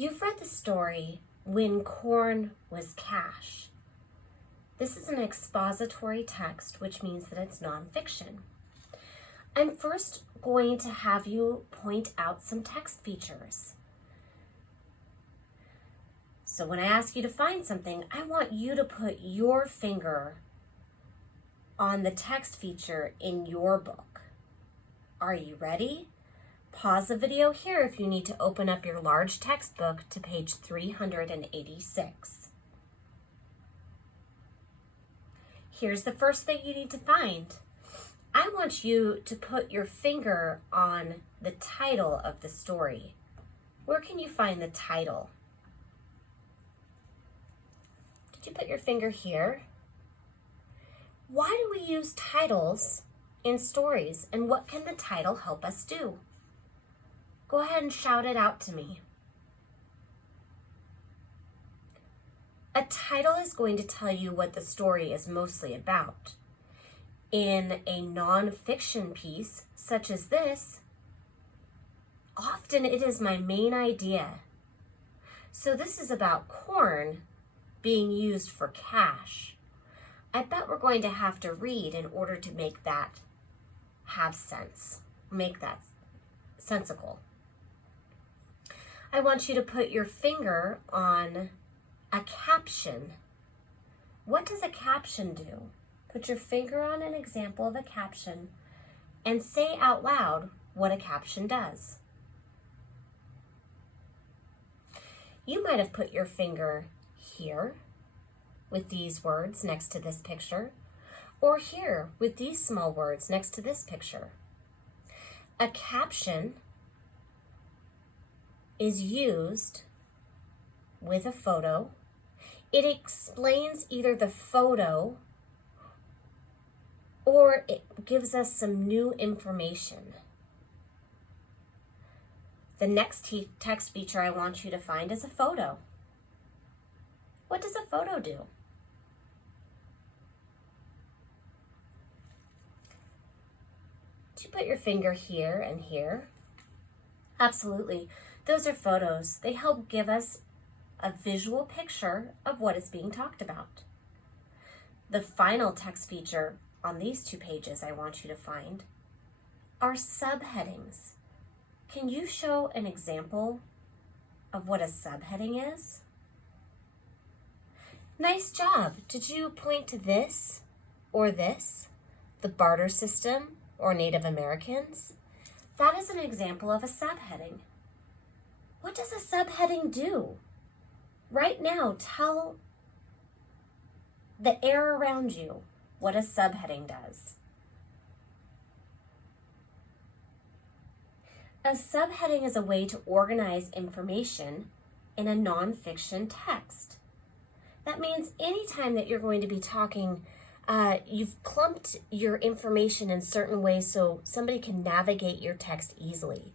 You've read the story When Corn Was Cash. This is an expository text, which means that it's nonfiction. I'm first going to have you point out some text features. So when I ask you to find something, I want you to put your finger on the text feature in your book. Are you ready? Pause the video here if you need to open up your large textbook to page 386. Here's the first thing you need to find. I want you to put your finger on the title of the story. Where can you find the title? Did you put your finger here? Why do we use titles in stories, and what can the title help us do? Go ahead and shout it out to me. A title is going to tell you what the story is mostly about. In a nonfiction piece, such as this, often it is my main idea. So this is about corn being used for cash. I bet we're going to have to read in order to make that have sense, make that sensical. I want you to put your finger on a caption. What does a caption do? Put your finger on an example of a caption and say out loud what a caption does. You might have put your finger here with these words next to this picture, or here with these small words next to this picture. A caption is used with a photo. It explains either the photo or it gives us some new information. The next text feature I want you to find is a photo. What does a photo do? Did you put your finger here and here? Absolutely. Those are photos. They help give us a visual picture of what is being talked about. The final text feature on these 2 pages I want you to find are subheadings. Can you show an example of what a subheading is? Nice job. Did you point to this or this? The barter system or Native Americans? That is an example of a subheading. What does a subheading do? Right now, tell the air around you what a subheading does. A subheading is a way to organize information in a nonfiction text. That means anytime that you're going to be talking, you've clumped your information in certain ways so somebody can navigate your text easily.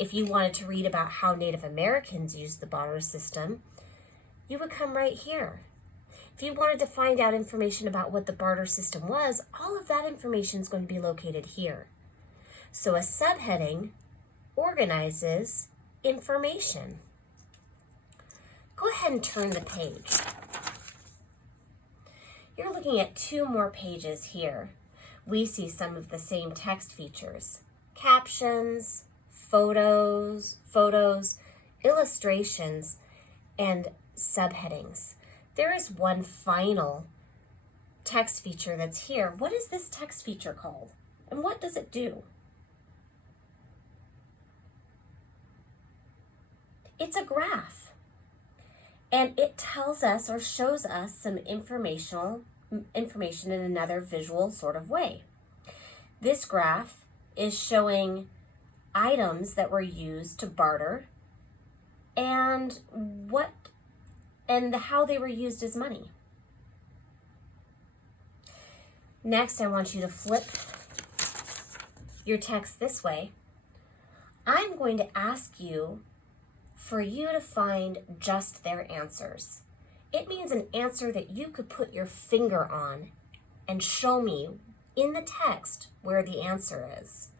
If you wanted to read about how Native Americans used the barter system, you would come right here. If you wanted to find out information about what the barter system was, all of that information is going to be located here. So a subheading organizes information. Go ahead and turn the page. You're looking at 2 more pages here. We see some of the same text features. Captions, photos, illustrations, and subheadings. There is one final text feature that's here. What is this text feature called? And what does it do? It's a graph. And it tells us or shows us some information in another visual sort of way. This graph is showing items that were used to barter and how they were used as money. Next, I want you to flip your text this way. I'm going to ask you for you to find just their answers. It means an answer that you could put your finger on and show me in the text where the answer is.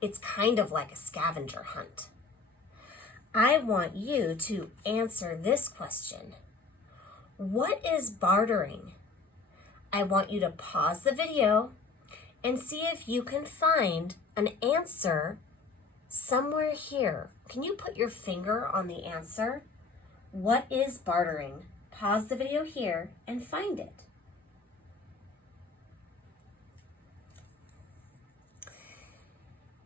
It's kind of like a scavenger hunt. I want you to answer this question. What is bartering? I want you to pause the video and see if you can find an answer somewhere here. Can you put your finger on the answer? What is bartering? Pause the video here and find it.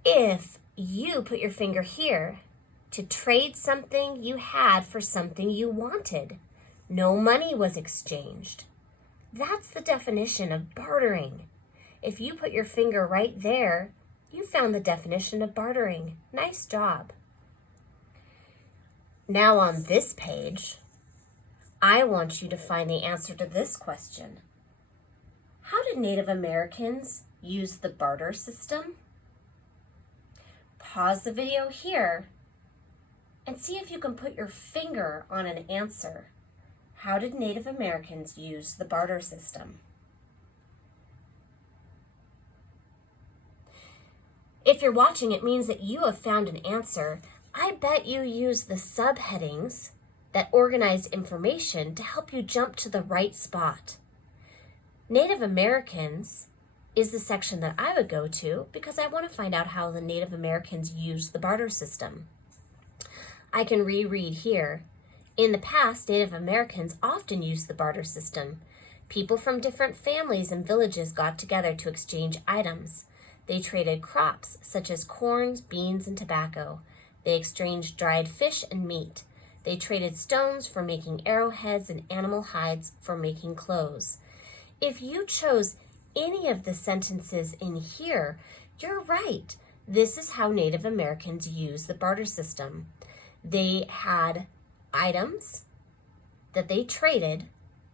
If you put your finger here, to trade something you had for something you wanted, no money was exchanged. That's the definition of bartering. If you put your finger right there, you found the definition of bartering. Nice job. Now on this page, I want you to find the answer to this question. How did Native Americans use the barter system? Pause the video here and see if you can put your finger on an answer. How did Native Americans use the barter system? If you're watching, it means that you have found an answer. I bet you use the subheadings that organize information to help you jump to the right spot. Native Americans is the section that I would go to because I want to find out how the Native Americans used the barter system. I can reread here. In the past, Native Americans often used the barter system. People from different families and villages got together to exchange items. They traded crops such as corn, beans, and tobacco. They exchanged dried fish and meat. They traded stones for making arrowheads and animal hides for making clothes. If you chose any of the sentences in here, you're right. This is how Native Americans use the barter system. They had items that they traded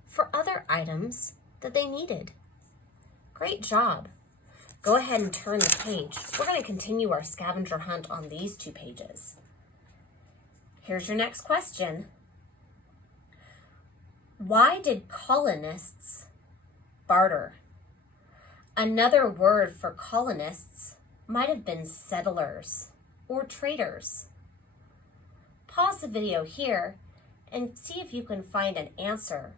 for other items that they needed. Great job. Go ahead and turn the page. We're going to continue our scavenger hunt on these two pages. Here's your next question. Why did colonists barter? Another word for colonists might have been settlers or traders. Pause the video here and see if you can find an answer.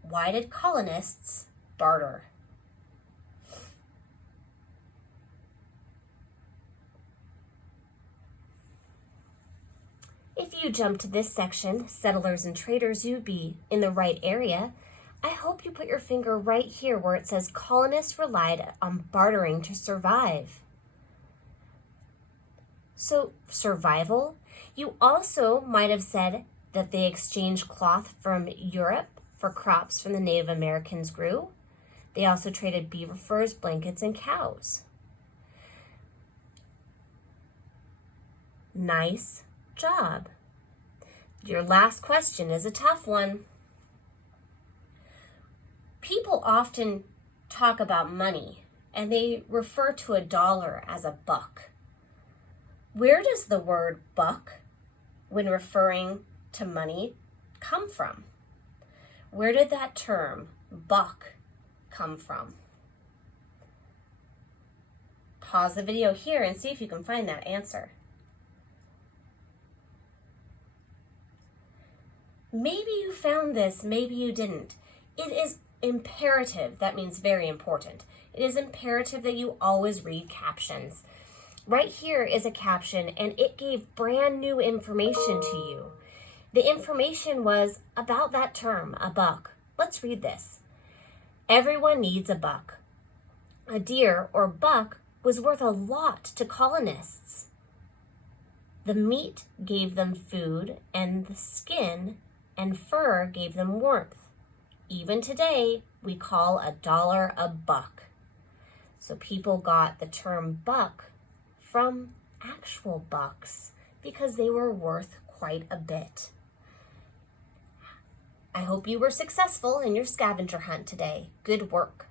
Why did colonists barter? If you jump to this section, settlers and traders, you'd be in the right area. I hope you put your finger right here where it says colonists relied on bartering to survive. So, survival. You also might have said that they exchanged cloth from Europe for crops from the Native Americans grew. They also traded beaver furs, blankets, and cows. Nice job. Your last question is a tough one. People often talk about money and they refer to a dollar as a buck. Where does the word buck, when referring to money, come from? Where did that term, buck, come from? Pause the video here and see if you can find that answer. Maybe you found this, maybe you didn't. It is imperative, that means very important. It is imperative that you always read captions. Right here is a caption and it gave brand new information to you. The information was about that term, a buck. Let's read this. Everyone needs a buck. A deer or buck was worth a lot to colonists. The meat gave them food and the skin and fur gave them warmth. Even today, we call a dollar a buck. So people got the term buck from actual bucks because they were worth quite a bit. I hope you were successful in your scavenger hunt today. Good work.